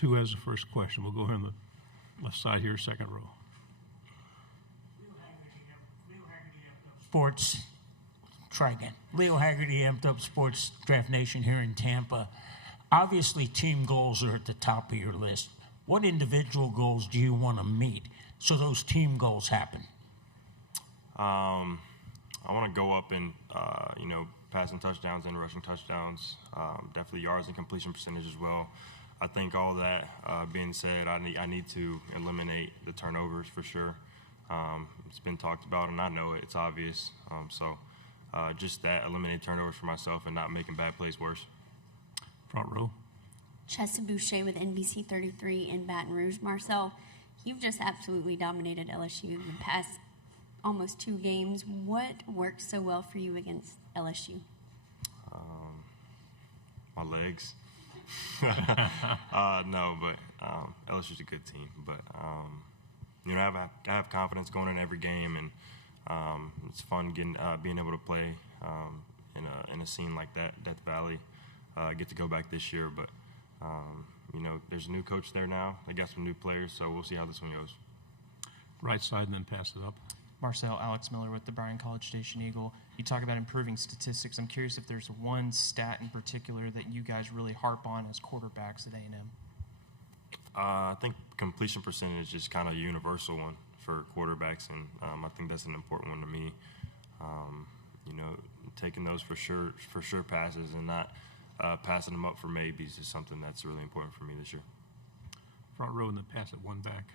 Who has the first question? We'll go here on the left side here, second row. Sports. Try again. Leo Haggerty, Amped Up Sports Draft Nation here in Tampa. Obviously, team goals are at the top of your list. What individual goals do you want to meet so those team goals happen? I want to go up in, passing touchdowns and rushing touchdowns. Definitely yards and completion percentage as well. I think all that being said, I need to eliminate the turnovers for sure. It's been talked about, and I know it. It's obvious. Just that, eliminate turnovers for myself and not making bad plays worse. Front row. Chessa Boucher with NBC 33 in Baton Rouge. Marcel, you've just absolutely dominated LSU in the past almost 2 games. What worked so well for you against LSU? My legs. No, but LSU's a good team. But I have confidence going in every game, and it's fun being able to play in a scene like that, Death Valley. Get to go back this year, but there's a new coach there now. They got some new players, so we'll see how this one goes. Right side, and then pass it up. Marcel, Alex Miller with the Bryan College Station Eagle. You talk about improving statistics. I'm curious if there's one stat in particular that you guys really harp on as quarterbacks at A&M. I think completion percentage is kind of a universal one for quarterbacks, and I think that's an important one to me. Taking those for sure passes and not passing them up for maybes is something that's really important for me this year. Front row, and then pass it one back.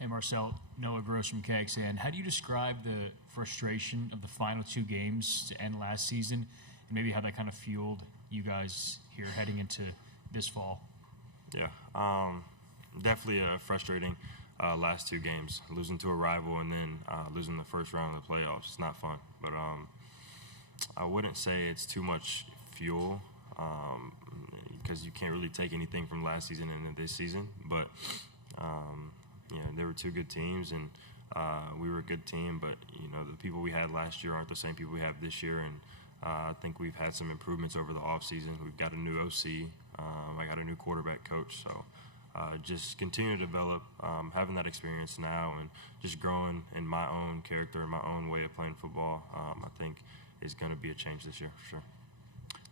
Hey, Marcel, Noah Gross from KXAN. How do you describe the frustration of the final 2 games to end last season, and maybe how that kind of fueled you guys here heading into this fall? Yeah, definitely frustrating last 2 games. Losing to a rival and then losing the first round of the playoffs. It's not fun. But I wouldn't say it's too much fuel because you can't really take anything from last season into this season. But there were 2 good teams, and we were a good team. But the people we had last year aren't the same people we have this year, and I think we've had some improvements over the offseason. We've got a new OC. I got a new quarterback coach. So just continue to develop, having that experience now, and just growing in my own character and my own way of playing football. I think is going to be a change this year for sure.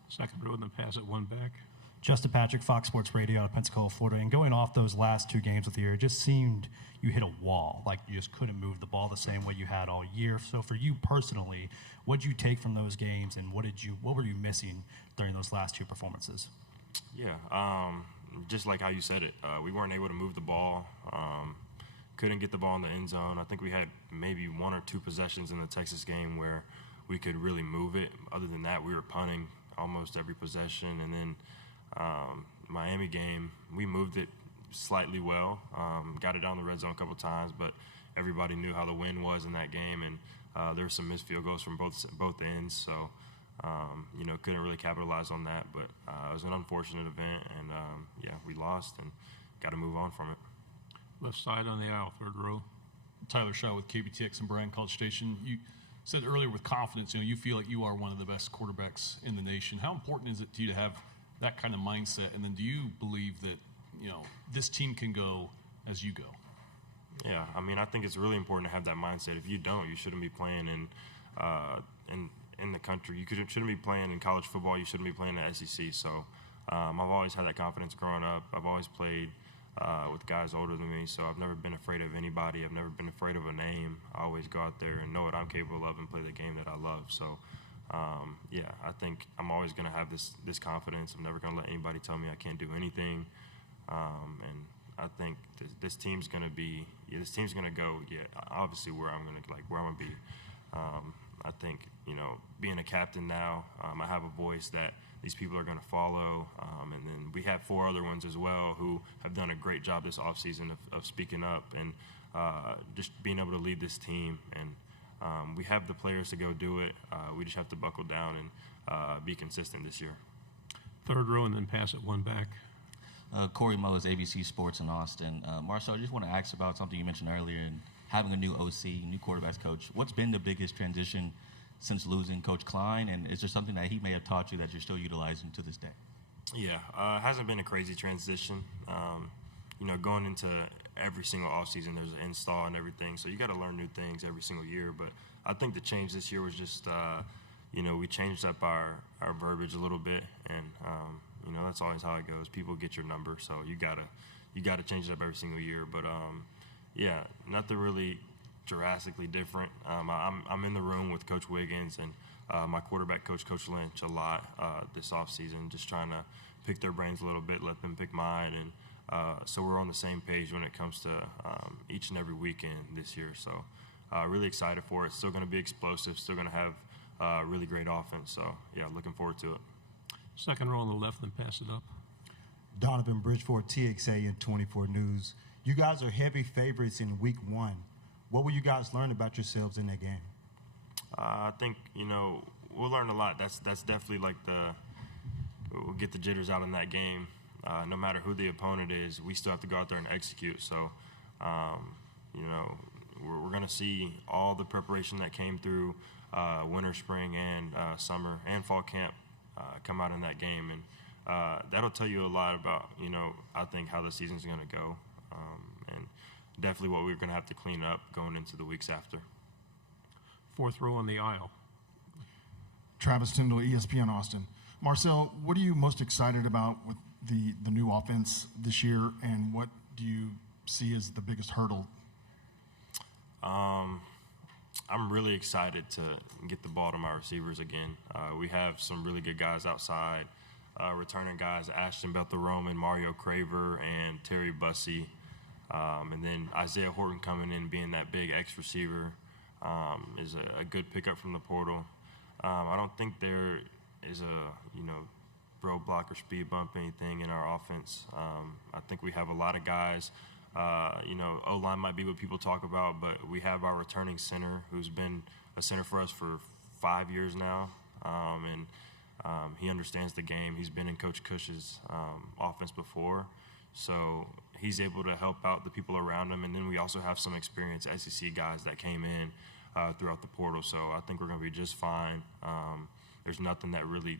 Second row, and then pass it one back. Justin Patrick, Fox Sports Radio out of Pensacola, Florida. And going off those last 2 games of the year, it just seemed you hit a wall. Like you just couldn't move the ball the same way you had all year. So for you personally, what did you take from those games, and what were you missing during those last 2 performances? Yeah, just like how you said it, we weren't able to move the ball. Couldn't get the ball in the end zone. I think we had maybe 1 or 2 possessions in the Texas game where we could really move it. Other than that, we were punting almost every possession. And then Miami game, we moved it slightly well, got it down the red zone a couple times, but everybody knew how the wind was in that game, and there were some missed field goals from both ends, so couldn't really capitalize on that. But it was an unfortunate event, and we lost and got to move on from it. Left side on the aisle, third row. Tyler Shaw with KBTX and Bryan College Station. You said earlier with confidence, you feel like you are one of the best quarterbacks in the nation. How important is it to you to have that kind of mindset? And then do you believe that, this team can go as you go? Yeah, I think it's really important to have that mindset. If you don't, you shouldn't be playing in the country. You shouldn't be playing in college football. You shouldn't be playing in the SEC. So I've always had that confidence growing up. I've always played with guys older than me, so I've never been afraid of anybody. I've never been afraid of a name. I always go out there and know what I'm capable of and play the game that I love. So, I think I'm always going to have this confidence. I'm never going to let anybody tell me I can't do anything. And I think this team's going to be go, obviously where I'm going to be. I think, being a captain now, I have a voice that these people are going to follow. And then we have 4 other ones as well who have done a great job this offseason of speaking up and just being able to lead this team. And we have the players to go do it. We just have to buckle down and be consistent this year. Third row, and then pass it one back. Corey Mullis, ABC Sports in Austin. Marcel, I just want to ask about something you mentioned earlier, and having a new OC, new quarterbacks coach. What's been the biggest transition since losing Coach Klein, and is there something that he may have taught you that you're still utilizing to this day? Yeah, it hasn't been a crazy transition. going into every single offseason, there's an install and everything. So you got to learn new things every single year. But I think the change this year was just, we changed up our verbiage a little bit. And, that's always how it goes. People get your number. So you gotta change it up every single year. But, nothing really drastically different. I'm in the room with Coach Wiggins and my quarterback coach, Coach Lynch, a lot this offseason, just trying to pick their brains a little bit, let them pick mine. And so we're on the same page when it comes to each and every weekend this year. So really excited for it. Still going to be explosive. Still going to have really great offense. So, looking forward to it. Second row on the left, then pass it up. Donovan Bridgeford, TXA and 24 News. You guys are heavy favorites in week 1. What will you guys learn about yourselves in that game? I think, we'll learn a lot. That's definitely we'll get the jitters out in that game. No matter who the opponent is, we still have to go out there and execute. So, we're going to see all the preparation that came through winter, spring, and summer and fall camp come out in that game. And that'll tell you a lot about, I think how the season's going to go. And definitely what we're going to have to clean up going into the weeks after. Fourth row on the aisle. Travis Tyndall, ESPN Austin. Marcel, what are you most excited about with the new offense this year, and what do you see as the biggest hurdle? I'm really excited to get the ball to my receivers again. We have some really good guys outside, returning guys, Ashton Bethel-Roman, Mario Craver, and Terry Bussey. And then Isaiah Horton coming in, being that big X receiver, is a good pickup from the portal. I don't think there is a roadblock or speed bump anything in our offense. I think we have a lot of guys. O-line might be what people talk about, but we have our returning center who's been a center for us for 5 years now. And he understands the game. He's been in Coach Cush's offense before. So he's able to help out the people around him. And then we also have some experienced SEC guys that came in throughout the portal. So I think we're going to be just fine. There's nothing that really,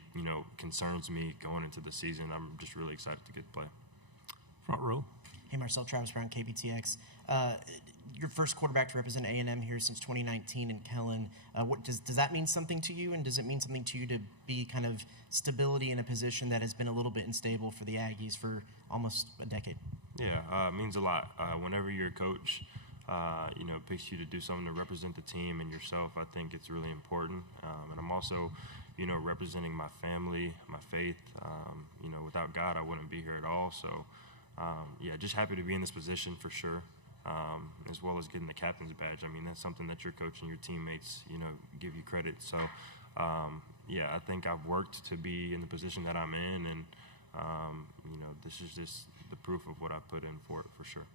concerns me going into the season. I'm just really excited to get to play. Front row. Hey, Marcel, Travis Brown, KBTX. Your first quarterback to represent A&M here since 2019 in Kellen. What does that mean something to you, and does it mean something to you to be kind of stability in a position that has been a little bit unstable for the Aggies for almost a decade? Yeah, it means a lot. Whenever your coach, picks you to do something to represent the team and yourself, I think it's really important. And I'm also, representing my family, my faith. Without God, I wouldn't be here at all. So, just happy to be in this position for sure, as well as getting the captain's badge. I mean, that's something that your coach and your teammates, give you credit. So, I think I've worked to be in the position that I'm in, and, this is just the proof of what I put in for it for sure.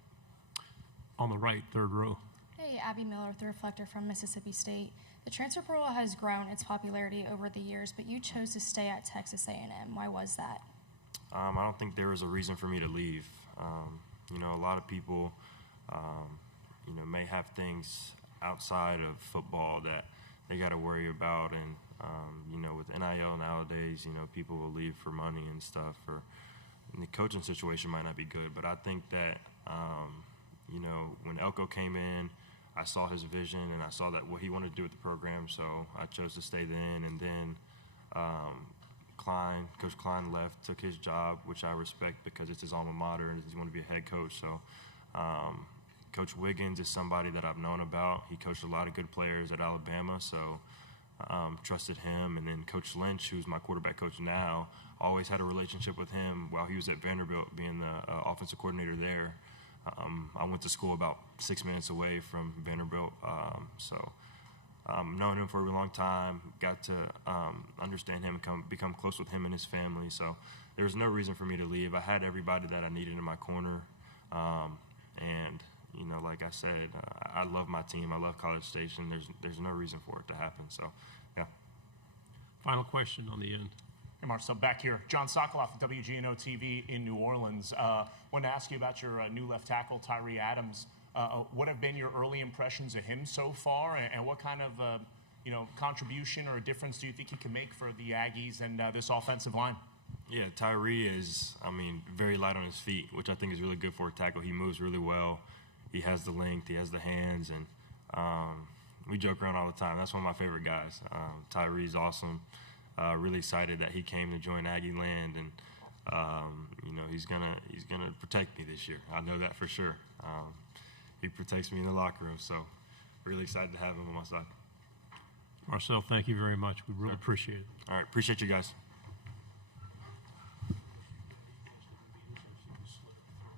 On the right, third row. Hey, Abby Miller with The Reflector from Mississippi State. The transfer portal has grown its popularity over the years, but you chose to stay at Texas A&M. Why was that? I don't think there was a reason for me to leave. A lot of people, may have things outside of football that they got to worry about. And, with NIL nowadays, people will leave for money and stuff. And the coaching situation might not be good. But I think that, when Elko came in, I saw his vision and I saw that what he wanted to do with the program. So I chose to stay then. And then Coach Klein left, took his job, which I respect because it's his alma mater and he's going to be a head coach. So Coach Wiggins is somebody that I've known about. He coached a lot of good players at Alabama, so trusted him. And then Coach Lynch, who's my quarterback coach now, always had a relationship with him while he was at Vanderbilt being the offensive coordinator there. I went to school about 6 minutes away from Vanderbilt, so known him for a really long time, got to understand him and become close with him and his family. So there was no reason for me to leave. I had everybody that I needed in my corner. And, like I said, I love my team. I love College Station. There's no reason for it to happen. So, yeah. Final question on the end. Hey, Marcel, back here. John Sokoloff, WGNO TV in New Orleans. Wanted to ask you about your new left tackle, Tyree Adams. What have been your early impressions of him so far, and what kind of contribution or difference do you think he can make for the Aggies and this offensive line? Yeah, Tyree is, very light on his feet, which I think is really good for a tackle. He moves really well. He has the length. He has the hands, and we joke around all the time. That's one of my favorite guys. Tyree's awesome. Really excited that he came to join Aggie Land, and he's gonna protect me this year. I know that for sure. He protects me in the locker room, so really excited to have him on my side. Marcel, thank you very much. We really appreciate it. All right, appreciate you guys.